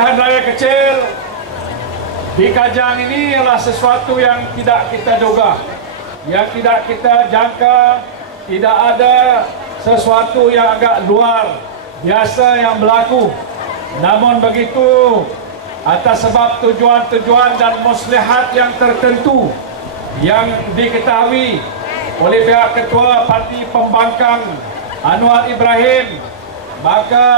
Pilihan raya kecil di Kajang ini adalah sesuatu yang tidak kita duga, yang tidak kita jangka. Tidak ada sesuatu yang agak luar biasa yang berlaku. Namun begitu, atas sebab tujuan-tujuan dan maslahat yang tertentu yang diketahui oleh pihak Ketua Parti Pembangkang Anwar Ibrahim, maka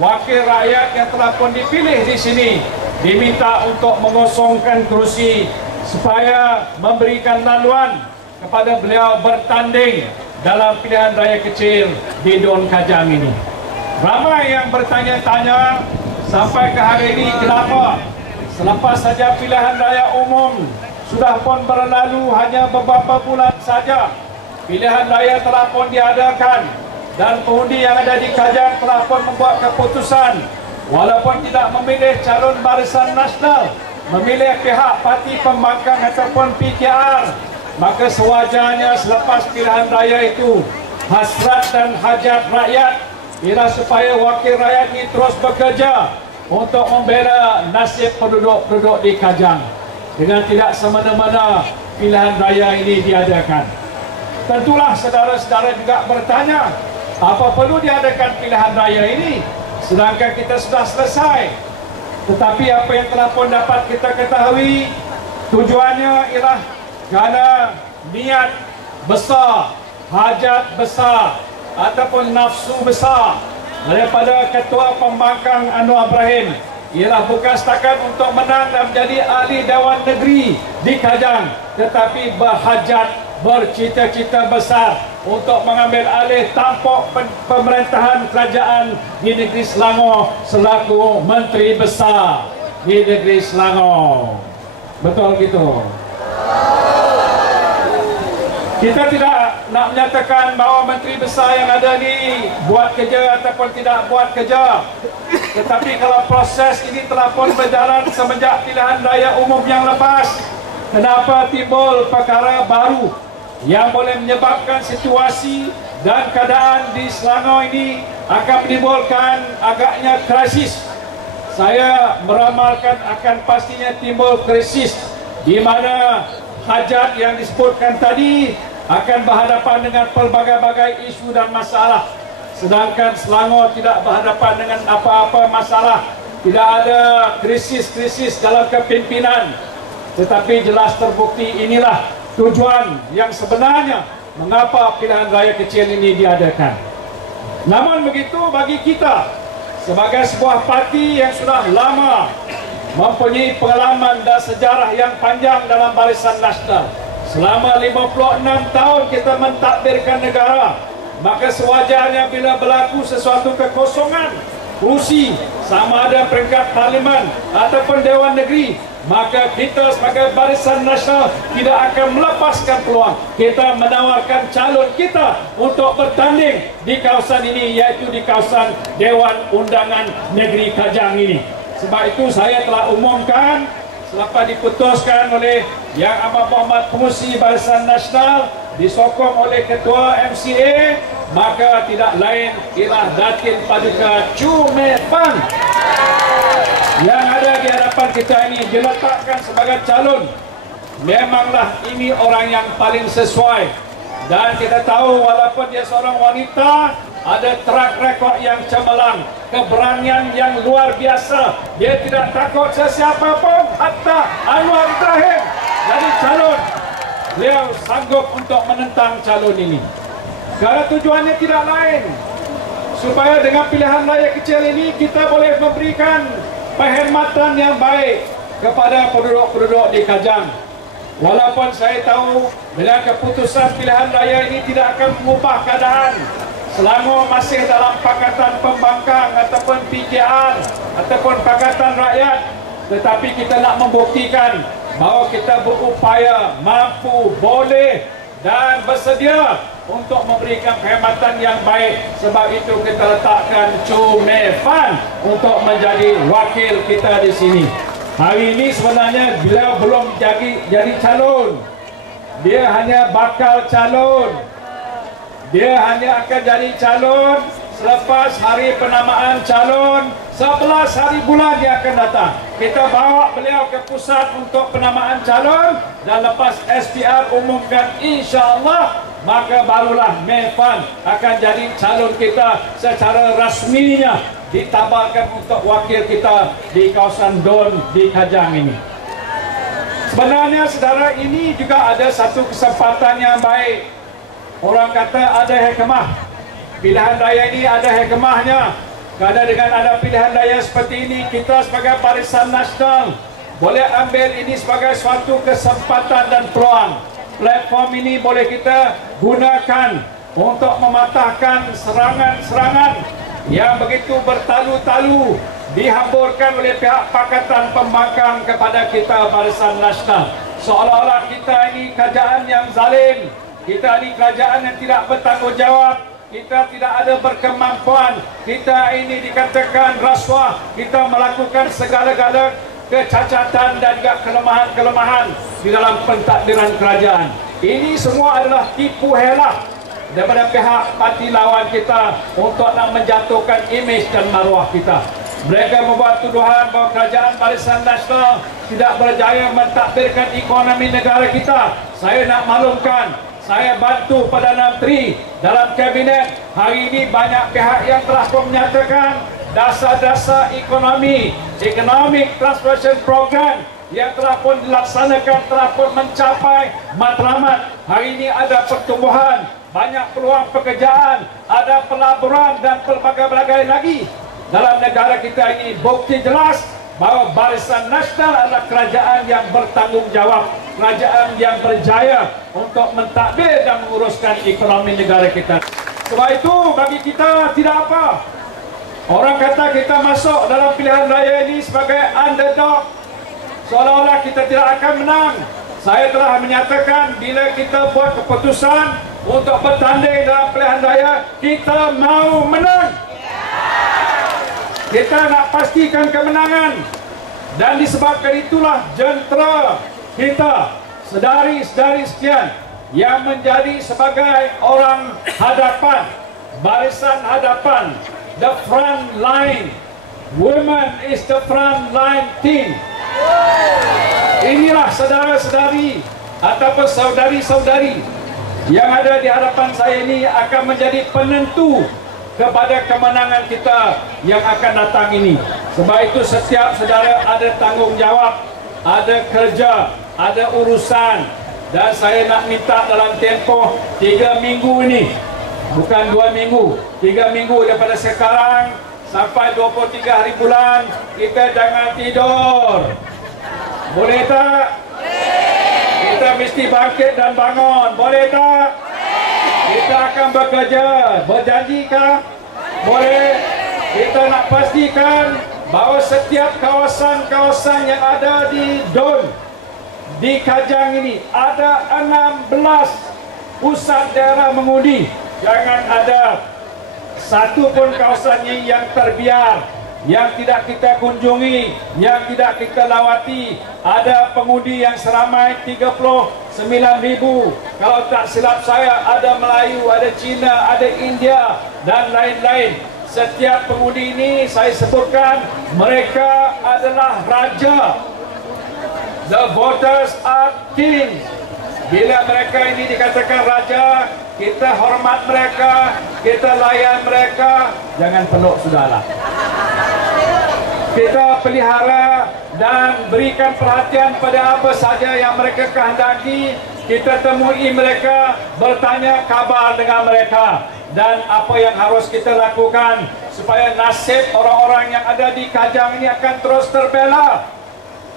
wakil rakyat yang telah pun dipilih di sini diminta untuk mengosongkan kerusi supaya memberikan laluan kepada beliau bertanding dalam pilihan raya kecil di Don Kajang ini. Ramai yang bertanya-tanya sampai ke hari ini kenapa selepas saja pilihan raya umum sudah pun berlalu hanya beberapa bulan saja, pilihan raya telah pun diadakan dan pengundi yang ada di Kajang telah pun membuat keputusan walaupun tidak memilih calon Barisan Nasional, memilih pihak Parti Pembangkang ataupun PKR, maka sewajarnya selepas pilihan raya itu hasrat dan hajat rakyat ialah supaya wakil rakyat ini terus bekerja untuk membela nasib penduduk-penduduk di Kajang dengan tidak semena-mena pilihan raya ini diadakan. Tentulah saudara-saudara juga bertanya, apa perlu diadakan pilihan raya ini sedangkan kita sudah selesai? Tetapi apa yang telah pun dapat kita ketahui, tujuannya ialah kerana niat besar, hajat besar ataupun nafsu besar daripada Ketua Pembangkang Anwar Ibrahim ialah bukan setakat untuk menang dan menjadi ahli Dewan Negeri di Kajang, tetapi berhajat, bercita-cita besar untuk mengambil alih tampuk pemerintahan kerajaan di negeri Selangor selaku Menteri Besar di negeri Selangor. Betul gitu? Kita tidak nak menyatakan bahawa Menteri Besar yang ada ni buat kerja ataupun tidak buat kerja. Tetapi kalau proses ini telah pun berjalan semenjak pilihan raya umum yang lepas, kenapa timbul perkara baru yang boleh menyebabkan situasi dan keadaan di Selangor ini akan menimbulkan agaknya krisis? Saya meramalkan akan pastinya timbul krisis di mana hajat yang disebutkan tadi akan berhadapan dengan pelbagai-bagai isu dan masalah, sedangkan Selangor tidak berhadapan dengan apa-apa masalah. Tidak ada krisis-krisis dalam kepimpinan, tetapi jelas terbukti inilah tujuan yang sebenarnya mengapa pilihan raya kecil ini diadakan. Namun begitu, bagi kita sebagai sebuah parti yang sudah lama mempunyai pengalaman dan sejarah yang panjang dalam Barisan Nasional, selama 56 tahun kita mentadbirkan negara, maka sewajarnya bila berlaku sesuatu kekosongan kursi sama ada peringkat parlimen ataupun Dewan Negeri, maka kita sebagai Barisan Nasional tidak akan melepaskan peluang kita menawarkan calon kita untuk bertanding di kawasan ini, iaitu di kawasan Dewan Undangan Negeri Kajang ini. Sebab itu saya telah umumkan selepas diputuskan oleh Yang Amat Berhormat Pengerusi Barisan Nasional disokong oleh Ketua MCA, maka tidak lain ialah Datin Paduka Chumepang yang ada di hadapan kita ini diletakkan sebagai calon. Memanglah ini orang yang paling sesuai, dan kita tahu walaupun dia seorang wanita, ada track record yang cemerlang, keberanian yang luar biasa. Dia tidak takut sesiapa pun, hatta Anwar Ibrahim jadi calon. Beliau sanggup untuk menentang calon ini. Kerana tujuannya tidak lain, supaya dengan pilihan raya kecil ini kita boleh memberikan perkhidmatan yang baik kepada penduduk-penduduk di Kajang. Walaupun saya tahu dengan keputusan pilihan raya ini tidak akan mengubah keadaan. Selangor masih dalam Pakatan Pembangkang ataupun PKR ataupun Pakatan Rakyat, tetapi kita nak membuktikan bahawa kita berupaya, mampu, boleh dan bersedia untuk memberikan perkhidmatan yang baik. Sebab itu kita letakkan Chumepang untuk menjadi wakil kita di sini. Hari ini sebenarnya beliau belum jadi calon. Dia hanya bakal calon. Dia hanya akan jadi calon selepas hari penamaan calon 11 hari bulan yang akan datang. Kita bawa beliau ke pusat untuk penamaan calon, dan lepas SPR umumkan insya-Allah, maka barulah Mefan akan jadi calon kita secara rasminya, ditabarkan untuk wakil kita di kawasan Don di Kajang ini. Sebenarnya saudara, ini juga ada satu kesempatan yang baik. Orang kata ada hikmah. Pilihan raya ini ada hikmahnya. Kerana dengan ada pilihan raya seperti ini, kita sebagai Barisan Nasional boleh ambil ini sebagai suatu kesempatan dan peluang. Platform ini boleh kita gunakan untuk mematahkan serangan-serangan yang begitu bertalu-talu dihamburkan oleh pihak Pakatan Pembangkang kepada kita Barisan Nasional. Seolah-olah kita ini kerajaan yang zalim, kita ini kerajaan yang tidak bertanggungjawab, kita tidak ada berkemampuan, kita ini dikatakan rasuah, kita melakukan segala-gala kecacatan dan juga kelemahan-kelemahan di dalam pentadbiran kerajaan. Ini semua adalah tipu helah daripada pihak parti lawan kita untuk nak menjatuhkan imej dan maruah kita. Mereka membuat tuduhan bahawa kerajaan Barisan Nasional tidak berjaya mentadbirkan ekonomi negara kita. Saya nak maklumkan, saya bantu Perdana Menteri dalam kabinet. Hari ini banyak pihak yang telah pun menyatakan dasar-dasar ekonomi, Economic Transformation Program yang telah pun dilaksanakan telah pun mencapai matlamat. Hari ini ada pertumbuhan, banyak peluang pekerjaan, ada pelaburan dan pelbagai-bagai lagi dalam negara kita ini. Bukti jelas bahawa Barisan Nasional adalah kerajaan yang bertanggungjawab, kerajaan yang berjaya untuk mentadbir dan menguruskan ekonomi negara kita. Sebab itu bagi kita tidak apa. Orang kata kita masuk dalam pilihan raya ini sebagai underdog, seolah-olah kita tidak akan menang. Saya telah menyatakan bila kita buat keputusan untuk bertanding dalam pilihan raya, kita mau menang. Kita nak pastikan kemenangan, dan disebabkan itulah jentera kita, sedari-sedari sekian yang menjadi sebagai orang hadapan, barisan hadapan, the front line. Women is the front line team. Inilah saudara-saudari ataupun saudari-saudari yang ada di hadapan saya ini akan menjadi penentu kepada kemenangan kita yang akan datang ini. Sebab itu setiap saudara ada tanggungjawab, ada kerja, ada urusan, dan saya nak minta dalam tempoh 3 minggu ini, bukan 2 minggu, 3 minggu daripada sekarang sampai 23 hari bulan, kita jangan tidur. Boleh tak? Kita mesti bangkit dan bangun. Boleh tak? Kita akan bekerja. Berjanjikah? Boleh. Kita nak pastikan bahawa setiap kawasan-kawasan yang ada di Don, di Kajang ini, ada 16 pusat daerah mengundi. Jangan ada satu pun kawasannya yang terbiar, yang tidak kita kunjungi, yang tidak kita lawati. Ada pengundi yang seramai 39,000. Kalau tak silap saya, ada Melayu, ada Cina, ada India dan lain-lain. Setiap pengundi ini saya sebutkan mereka adalah raja. The voters are kings. Bila mereka ini dikatakan raja, kita hormat mereka, kita layan mereka. Jangan peluk sudahlah. Kita pelihara dan berikan perhatian pada apa saja yang mereka kehendaki. Kita temui mereka, bertanya kabar dengan mereka, dan apa yang harus kita lakukan supaya nasib orang-orang yang ada di Kajang ini akan terus terbela.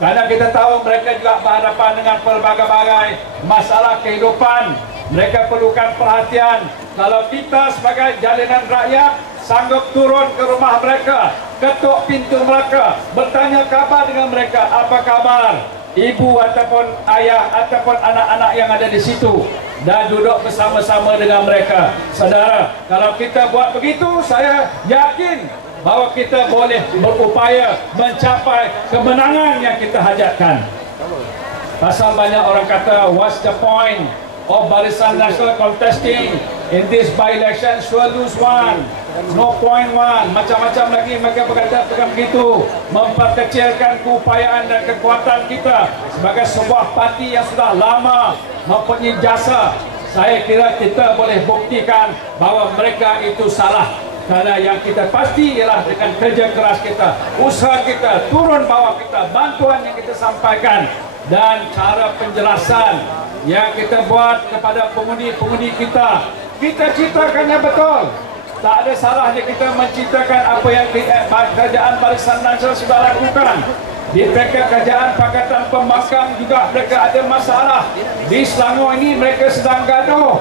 Karena kita tahu mereka juga berhadapan dengan pelbagai-bagai masalah kehidupan. Mereka perlukan perhatian. Kalau kita sebagai jalinan rakyat sanggup turun ke rumah mereka, ketuk pintu mereka, bertanya kabar dengan mereka, apa kabar ibu ataupun ayah ataupun anak-anak yang ada di situ, dan duduk bersama-sama dengan mereka. Saudara, kalau kita buat begitu, saya yakin bahawa kita boleh berupaya mencapai kemenangan yang kita hajatkan. Pasal banyak orang kata, what's the point of Barisan Nasional contesting in this by-election? Sure lose one. 0.1, macam-macam lagi mereka berkata begitu, memperkecilkan keupayaan dan kekuatan kita sebagai sebuah parti yang sudah lama mempunyai jasa. Saya kira kita boleh buktikan bahawa mereka itu salah. Kerana yang kita pasti ialah dengan kerja keras kita, usaha kita, turun bawah kita, bantuan yang kita sampaikan dan cara penjelasan yang kita buat kepada pengundi-pengundi kita. Kita ceritakannya betul. Tak ada salahnya kita menceritakan apa yang kerajaan Barisan Nasional sudah lakukan. Di peringkat kerajaan Pakatan Pembangkang juga mereka ada masalah. Di Selangor ini mereka sedang gaduh.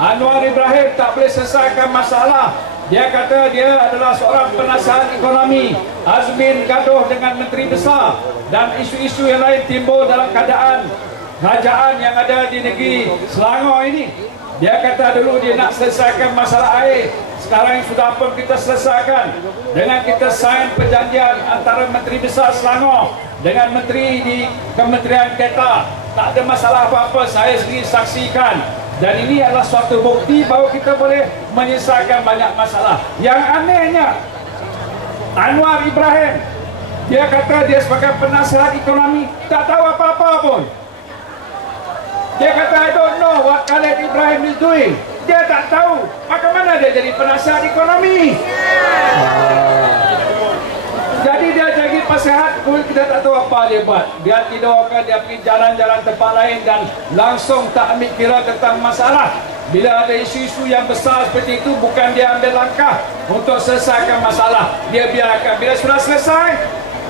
Anwar Ibrahim tak boleh selesaikan masalah. Dia kata dia adalah seorang penasihat ekonomi. Azmin gaduh dengan Menteri Besar. Dan isu-isu yang lain timbul dalam keadaan kerajaan yang ada di negeri Selangor ini. Dia kata dulu dia nak selesaikan masalah air. Sekarang sudah pun kita selesaikan dengan kita sign perjanjian antara Menteri Besar Selangor dengan Menteri di Kementerian Kereta. Tak ada masalah apa-apa, saya sendiri saksikan. Dan ini adalah suatu bukti bahawa kita boleh menyelesaikan banyak masalah. Yang anehnya, Anwar Ibrahim, dia kata dia sebagai penasihat ekonomi tak tahu apa-apa pun. Dia kata, I don't know what Khalid Ibrahim is doing. Dia tak tahu. Maka mana dia jadi penasihat ekonomi? Jadi dia jadi penasihat, kita tak tahu apa dia buat. Dia tidurkan, dia pergi jalan-jalan tempat lain dan langsung tak ambil kira tentang masalah. Bila ada isu-isu yang besar seperti itu, bukan dia ambil langkah untuk selesaikan masalah. Dia biarkan. Bila sudah selesai,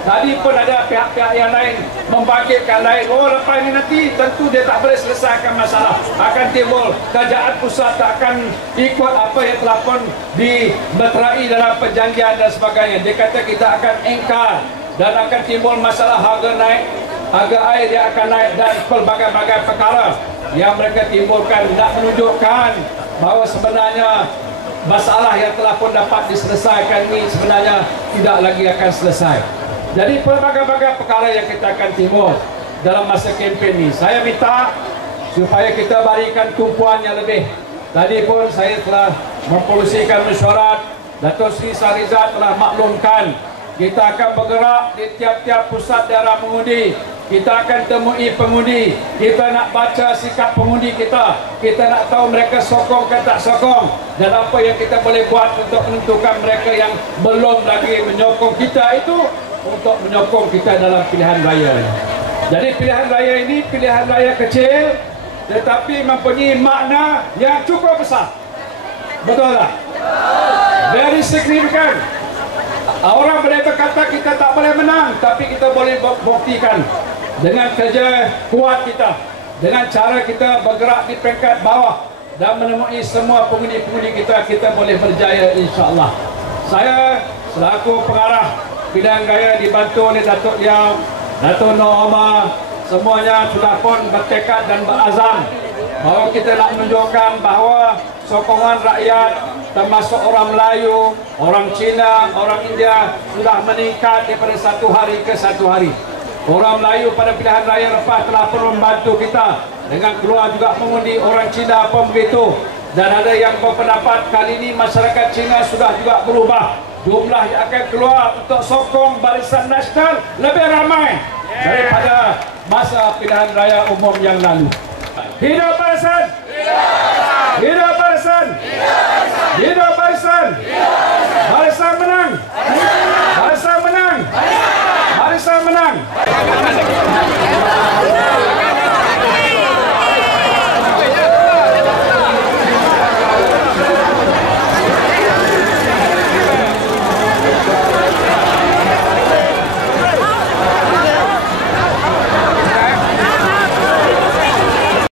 tadi pun ada pihak-pihak yang lain membangkitkan lain. Oh, lepas ini nanti tentu dia tak boleh selesaikan masalah. Akan timbul kerajaan pusat tak akan ikut apa yang telah pun dimeterai dalam perjanjian dan sebagainya. Dia kata kita akan engkar dan akan timbul masalah harga naik, harga air dia akan naik dan pelbagai-bagai perkara yang mereka timbulkan. Nak menunjukkan bahawa sebenarnya masalah yang telah pun dapat diselesaikan ini sebenarnya tidak lagi akan selesai. Jadi pelbagai-bagai perkara yang kita akan timbul dalam masa kempen ini. Saya minta supaya kita berikan tumpuan yang lebih. Tadi pun saya telah memperlusikan mesyuarat. Datuk Seri Sahrizal telah maklumkan kita akan bergerak di tiap-tiap pusat daerah mengundi. Kita akan temui pengundi. Kita nak baca sikap pengundi kita. Kita nak tahu mereka sokong ke tak sokong. Dan apa yang kita boleh buat untuk menentukan mereka yang belum lagi menyokong kita itu untuk menyokong kita dalam pilihan raya. Jadi pilihan raya ini pilihan raya kecil tetapi mempunyai makna yang cukup besar. Betul tak? Very significant. Orang boleh berkata kita tak boleh menang, tapi kita boleh buktikan dengan kerja kuat kita, dengan cara kita bergerak di peringkat bawah dan menemui semua pengundi-pengundi kita, kita boleh berjaya insya-Allah. Saya selaku pengarah pilihan raya dibantu oleh Datuk Yao, Datuk Nur Omar, semuanya sudah pun bertekad dan berazam bahawa kita nak menunjukkan bahawa sokongan rakyat termasuk orang Melayu, orang Cina, orang India sudah meningkat daripada satu hari ke satu hari. Orang Melayu pada pilihan raya lepas telah pun membantu kita dengan keluar juga mengundi, orang Cina pun begitu. Dan ada yang berpendapat kali ini masyarakat Cina sudah juga berubah. Jumlah yang akan keluar untuk sokong Barisan Nasional lebih ramai daripada masa pilihan raya umum yang lalu. Hidup Barisan! Hidup Barisan! Hidup Barisan! Barisan menang! Barisan menang! Barisan menang!